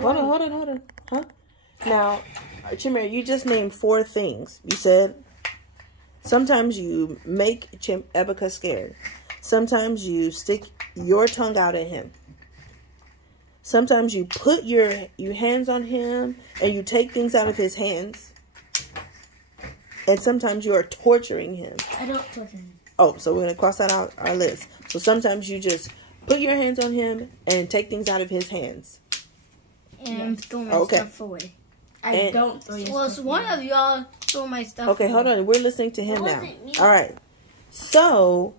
Hold on. Huh? Now, Chimera, you just named 4 things. You said sometimes you make Ebuka scared. Sometimes you stick your tongue out at him. Sometimes you put your hands on him and you take things out of his hands. And sometimes you are torturing him. I don't torture him. Oh, so we're going to cross that out our list. So sometimes you just put your hands on him and take things out of his hands. And throw my stuff away. I don't throw your stuff away. Well, one of y'all throw my stuff away. Okay, hold on. We're listening to him now. All right. So,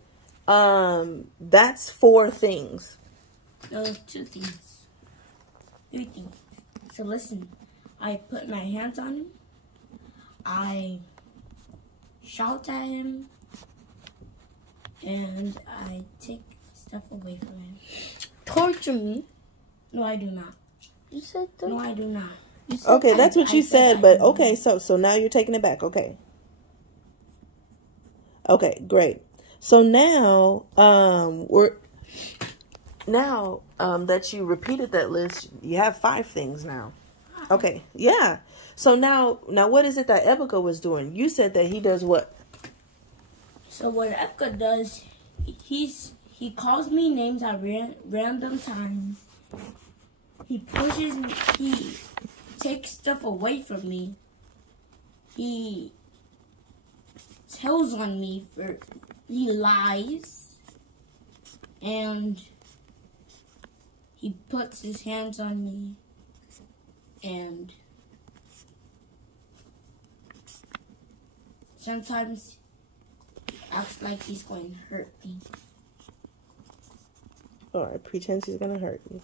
that's 4 things. No, 2 things. 3 things. So listen. I put my hands on him. I shout at him. And I take stuff away from him. Torture me? No, I do not. You said torture? No, I do not. Okay, that's what you said, but okay, so now you're taking it back. Okay. Okay, great. So now, that you repeated that list, you have 5 things now. Okay, yeah. So now what is it that Ebuka was doing? You said that he does what? So what Ebuka does, he calls me names at random times. He pushes me. He takes stuff away from me. He tells on me he lies. And he puts his hands on me. And sometimes acts like he's going to hurt me. Alright, pretends he's going to hurt you.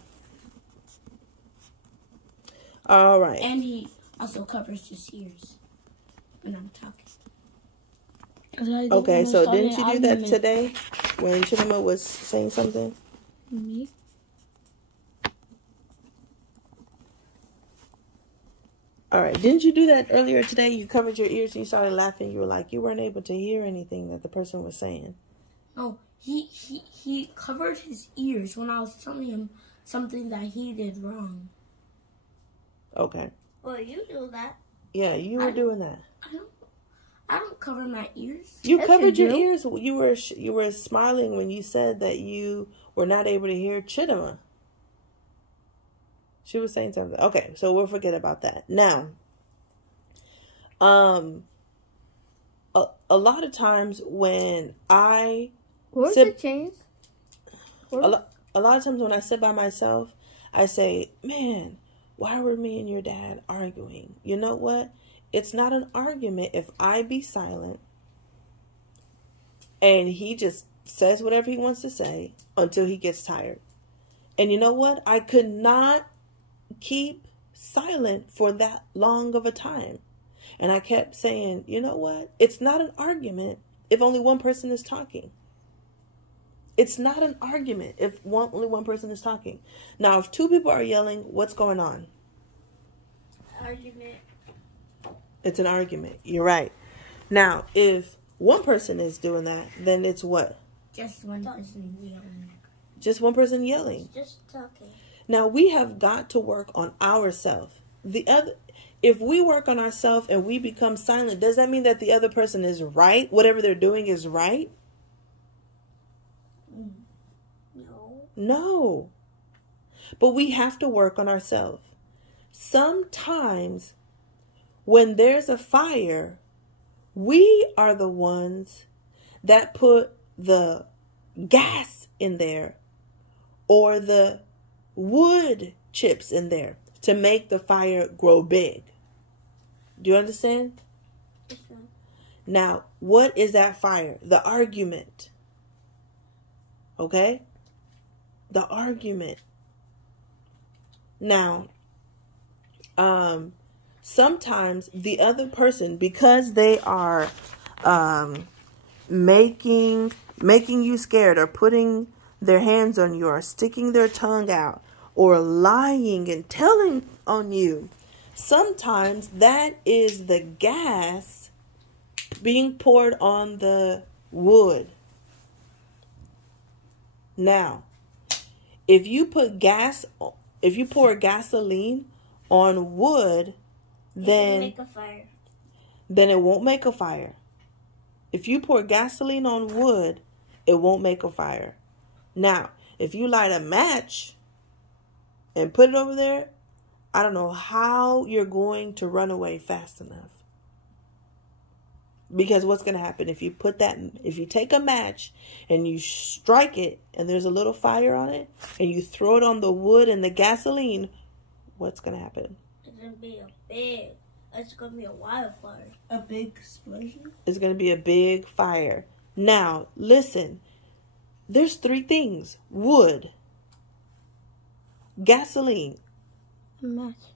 Alright. And he also covers his ears when I'm talking. Okay, so didn't you do that today when Chidima was saying something? Me? Alright, didn't you do that earlier today? You covered your ears and you started laughing. You were like, you weren't able to hear anything that the person was saying. No, he covered his ears when I was telling him something that he did wrong. Okay. Well, you do that. Yeah, you were doing that. I don't cover my ears. You covered your ears. You were smiling when you said that you were not able to hear Chidima. She was saying something. Okay, so we'll forget about that. Now, a lot of times when I Where's the chains? A lot of times when I sit by myself, I say, man, why were me and your dad arguing? You know what? It's not an argument if I be silent and he just says whatever he wants to say until he gets tired. And you know what? I could not keep silent for that long of a time. And I kept saying, you know what? It's not an argument if only one person is talking. It's not an argument if only one person is talking. Now, if 2 people are yelling, what's going on? Argument. It's an argument. You're right. Now, if one person is doing that, then it's what? Just one person yelling. Just one person yelling. Just talking. Now, we have got to work on ourselves. If we work on ourselves and we become silent, does that mean that the other person is right? Whatever they're doing is right? No. But we have to work on ourselves. Sometimes when there's a fire, we are the ones that put the gas in there or the wood chips in there to make the fire grow big. Do you understand? Okay. Now, what is that fire? The argument. Okay? The argument. Now, sometimes the other person, because they are making you scared or putting their hands on you or sticking their tongue out or lying and telling on you, sometimes that is the gas being poured on the wood. Now, if you put gas if you pour gasoline on wood, then make a fire. Then it won't make a fire. If you pour gasoline on wood, it won't make a fire. Now, if you light a match and put it over there, I don't know how you're going to run away fast enough. Because what's going to happen if you take a match and you strike it and there's a little fire on it and you throw it on the wood and the gasoline, what's going to happen? It's going to be a wildfire. A big explosion? It's going to be a big fire. Now, listen. There's 3 things. Wood. Gasoline.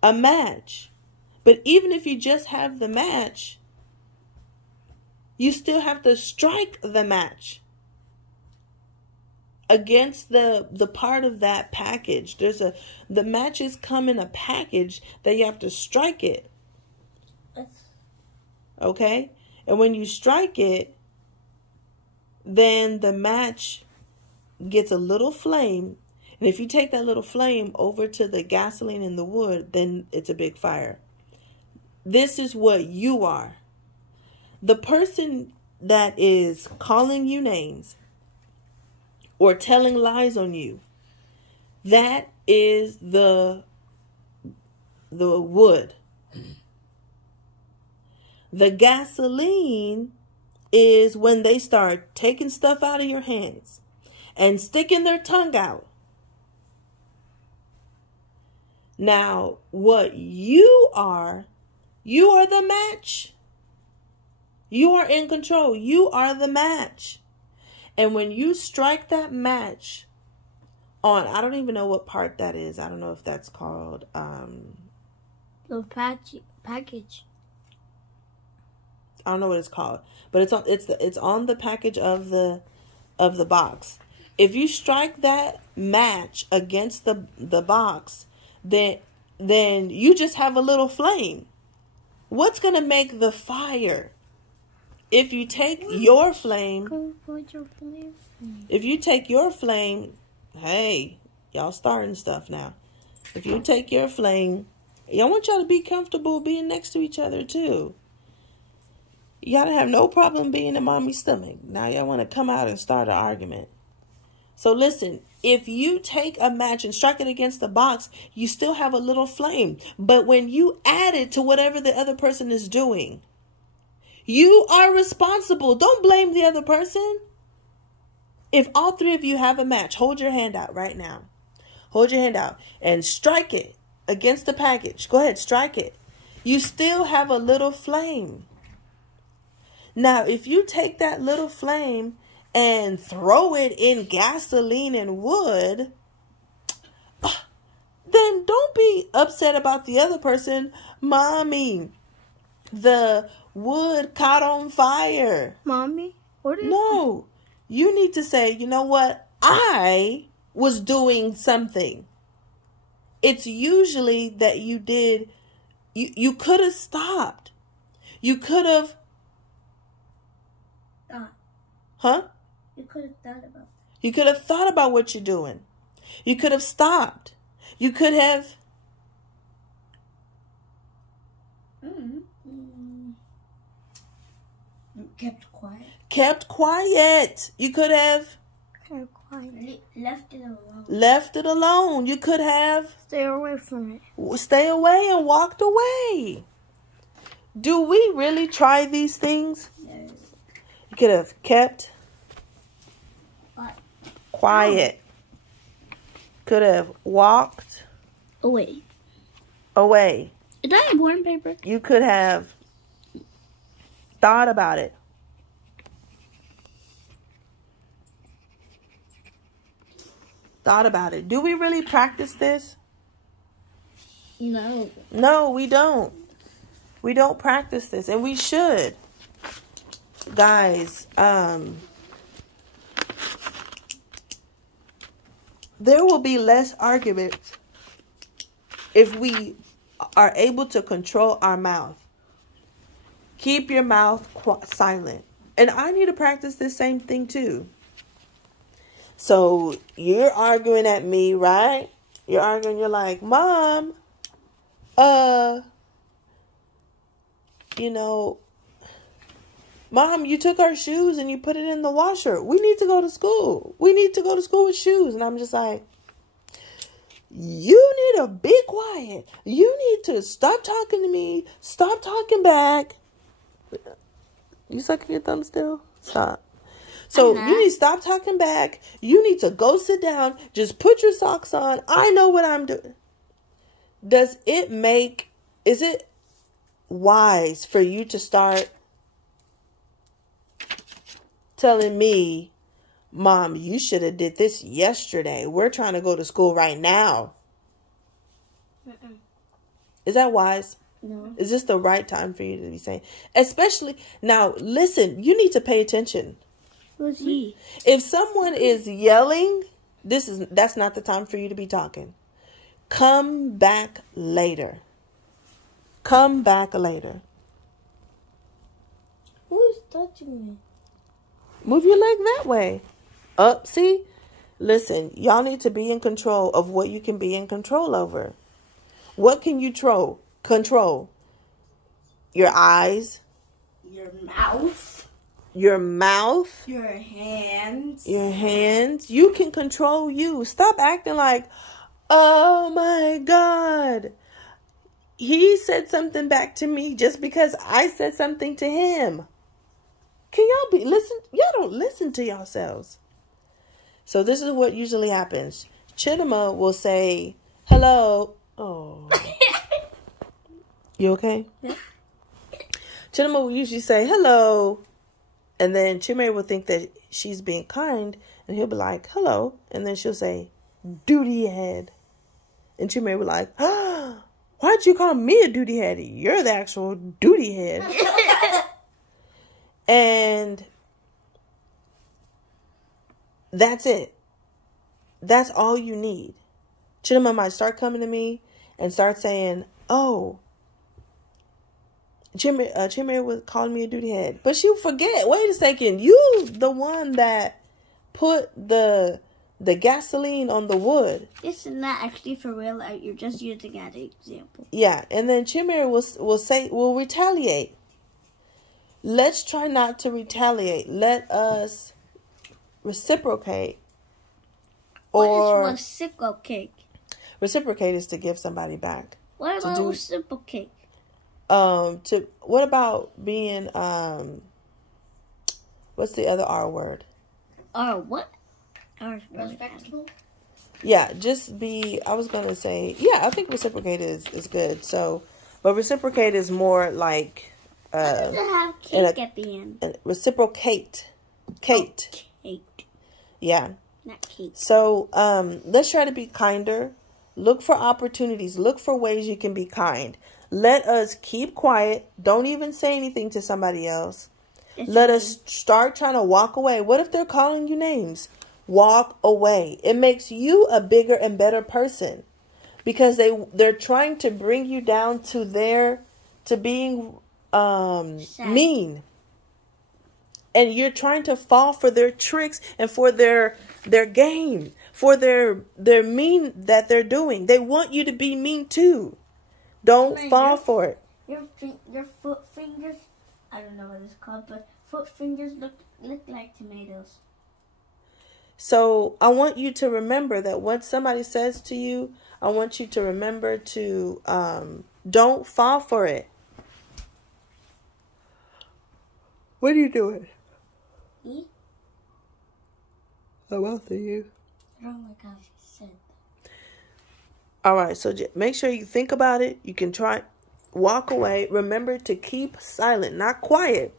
A match. But even if you just have the match, you still have to strike the match against the part of that package. The matches come in a package that you have to strike it. Okay? And when you strike it, then the match gets a little flame. And if you take that little flame over to the gasoline and the wood, then it's a big fire. This is what you are. The person that is calling you names or telling lies on you, that is the wood. The gasoline is when they start taking stuff out of your hands and sticking their tongue out. Now, what you are the match. You are in control. You are the match. And when you strike that match on, I don't even know what part that is. I don't know if that's called the package. I don't know what it's called, but it's on the package of the box. If you strike that match against the box, then you just have a little flame. What's going to make the fire? If you take your flame, hey, y'all starting stuff now. If you take your flame, I want y'all to be comfortable being next to each other too. Y'all don't have no problem being in mommy's stomach. Now y'all want to come out and start an argument. So listen, if you take a match and strike it against the box, you still have a little flame. But when you add it to whatever the other person is doing, you are responsible. Don't blame the other person. If all 3 of you have a match, hold your hand out right now. Hold your hand out and strike it against the package. Go ahead, strike it. You still have a little flame. Now, if you take that little flame and throw it in gasoline and wood, then don't be upset about the other person. Mommy, the wood caught on fire. Mommy? No, you need to say, you know what? I was doing something. It's usually that you did, you could have stopped. You could have. Huh? You could have thought about it. You could have thought about what you're doing. You could have stopped. You could have. Kept quiet. Kept quiet. You could have. Kept quiet. Left it alone. Left it alone. You could have. Stay away from it. Stay away and walked away. Do we really try these things? No. You could have kept quiet. Could have walked away. Is that important paper? You could have thought about it. Thought about it. Do we really practice this? No. No, we don't. We don't practice this, and we should. Guys, there will be less arguments if we are able to control our mouth. Keep your mouth silent. And I need to practice this same thing too. So you're arguing at me, right? You're arguing. You're like, Mom, Mom, you took our shoes and you put it in the washer. We need to go to school. We need to go to school with shoes. And I'm just like, you need to be quiet. You need to stop talking to me. Stop talking back. You sucking your thumb still? Stop. So you need to stop talking back. You need to go sit down. Just put your socks on. I know what I'm doing. Is it wise for you to start telling me, Mom, you should have did this yesterday. We're trying to go to school right now. Is that wise? No. Is this the right time for you to be saying? Especially now, listen, you need to pay attention. Who's he? If someone is yelling, that's not the time for you to be talking. Come back later. Come back later. Who's touching me? Move your leg that way. Up, see? Listen, y'all need to be in control of what you can be in control over. What can you control? Your eyes. Your mouth. Your mouth. Your hands. Your hands. You can control you. Stop acting like, oh my God, he said something back to me just because I said something to him. Can y'all listen? Y'all don't listen to yourselves. So this is what usually happens. Chidima will say, hello. Oh. You okay? Yeah. Chidima will usually say, hello. And then Chimere will think that she's being kind. And he'll be like, hello. And then she'll say, duty head. And Chimere will be like, ah, why'd you call me a duty head? You're the actual duty head. And that's it. That's all you need. Chidima might start coming to me and start saying, oh, Chimere was calling me a duty head. But she'll forget, wait a second, you the one that put the gasoline on the wood. This is not actually for real. You're just using that example. Yeah, and then Chimere will retaliate. Let's try not to retaliate. Let us reciprocate. Or what is reciprocate? Reciprocate is to give somebody back. What about reciprocate? What about being what's the other R word? What? Respectful? Yeah, just be, I was gonna say, yeah, I think reciprocate is good. So, but reciprocate is more like does it have cake at the end? Reciprocate. Kate. Cake. Yeah. Not cake. So, let's try to be kinder. Look for opportunities. Look for ways you can be kind. Let us keep quiet. Don't even say anything to somebody else. Let us start trying to walk away. What if they're calling you names? Walk away. It makes you a bigger and better person because they're trying to bring you down to being mean. And you're trying to fall for their tricks and for their game, for their mean that they're doing. They want you to be mean too. Don't fall for it. Your foot fingers, I don't know what it's called, but foot fingers look like tomatoes. So I want you to remember that when somebody says to you, I want you to remember to don't fall for it. What are you doing? Me? I'm after you. I don't like how she said that. All right, so make sure you think about it. You can try, walk away. Remember to keep silent, not quiet.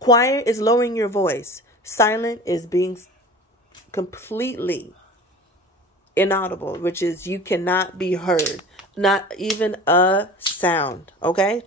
Quiet is lowering your voice. Silent is being completely inaudible, which is you cannot be heard. Not even a sound, okay?